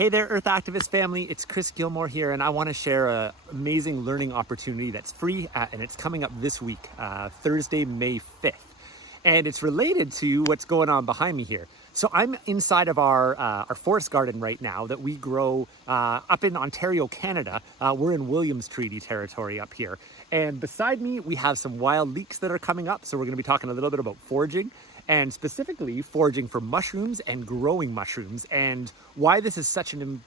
Hey there, Earth Activist family. It's Chris Gilmore here, and I want to share an amazing learning opportunity that's free, and it's coming up this week, Thursday, May 5th. And it's related to what's going on behind me here. So I'm inside of our forest garden right now that we grow up in Ontario, Canada. We're in Williams Treaty territory up here. And beside me, we have some wild leeks that are coming up. So we're going to be talking a little bit about foraging, and specifically foraging for mushrooms and growing mushrooms, and why this is such an,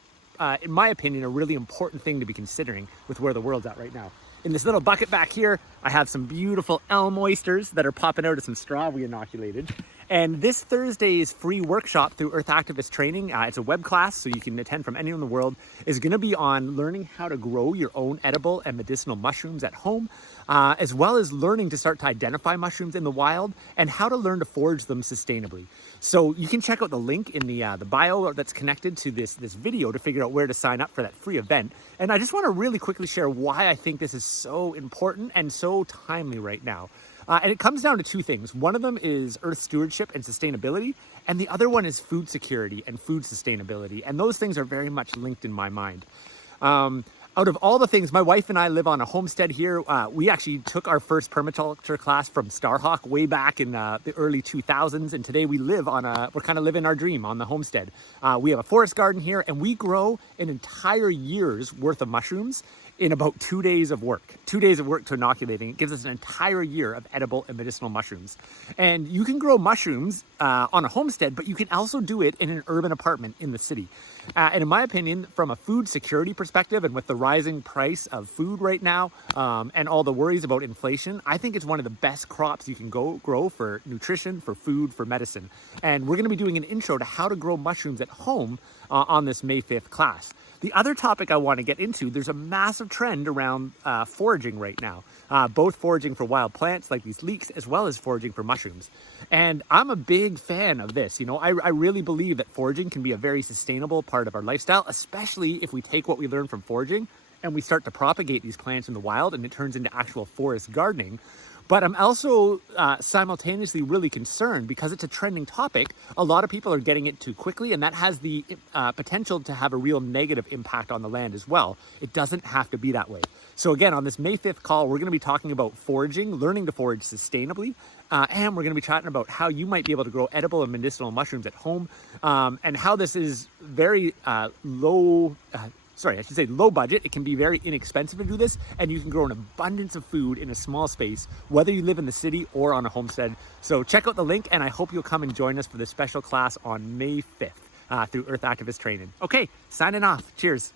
in my opinion, a really important thing to be considering with where the world's at right now. In this little bucket back here, I have some beautiful elm oysters that are popping out of some straw we inoculated. And this Thursday's free workshop through Earth Activist Training, it's a web class, so you can attend from anywhere in the world, is going to be on learning how to grow your own edible and medicinal mushrooms at home, as well as learning to start to identify mushrooms in the wild and how to learn to forage them sustainably. So you can check out the link in the bio that's connected to this video to figure out where to sign up for that free event. And I just want to really quickly share why I think this is so important and so timely right now. And it comes down to two things. One of them is earth stewardship and sustainability, and the other one is food security and food sustainability. And those things are very much linked in my mind. Out of all the things, my wife and I live on a homestead here. We actually took our first permaculture class from Starhawk way back in the early 2000s. And today we live on we're kind of living our dream on the homestead. We have a forest garden here, and we grow an entire year's worth of mushrooms in about 2 days of work. 2 days of work to inoculating. It gives us an entire year of edible and medicinal mushrooms. And you can grow mushrooms on a homestead, but you can also do it in an urban apartment in the city. And in my opinion, from a food security perspective, and with the rising price of food right now, and all the worries about inflation, I think it's one of the best crops you can grow for nutrition, for food, for medicine. And we're going to be doing an intro to how to grow mushrooms at home on this May 5th class. The other topic I want to get into, there's a massive trend around foraging right now, both foraging for wild plants like these leeks, as well as foraging for mushrooms. And I'm a big fan of this. You know, I really believe that foraging can be a very sustainable part of our lifestyle, especially if we take what we learn from foraging and we start to propagate these plants in the wild and it turns into actual forest gardening. But I'm also simultaneously really concerned because it's a trending topic. A lot of people are getting it too quickly, and that has the potential to have a real negative impact on the land as well. It doesn't have to be that way. So again, on this May 5th call, we're going to be talking about foraging, learning to forage sustainably, and we're going to be chatting about how you might be able to grow edible and medicinal mushrooms at home, and how this is very low budget. It can be very inexpensive to do this, and you can grow an abundance of food in a small space, whether you live in the city or on a homestead. So check out the link, and I hope you'll come and join us for this special class on May 5th through Earth Activist Training. Okay, signing off. Cheers.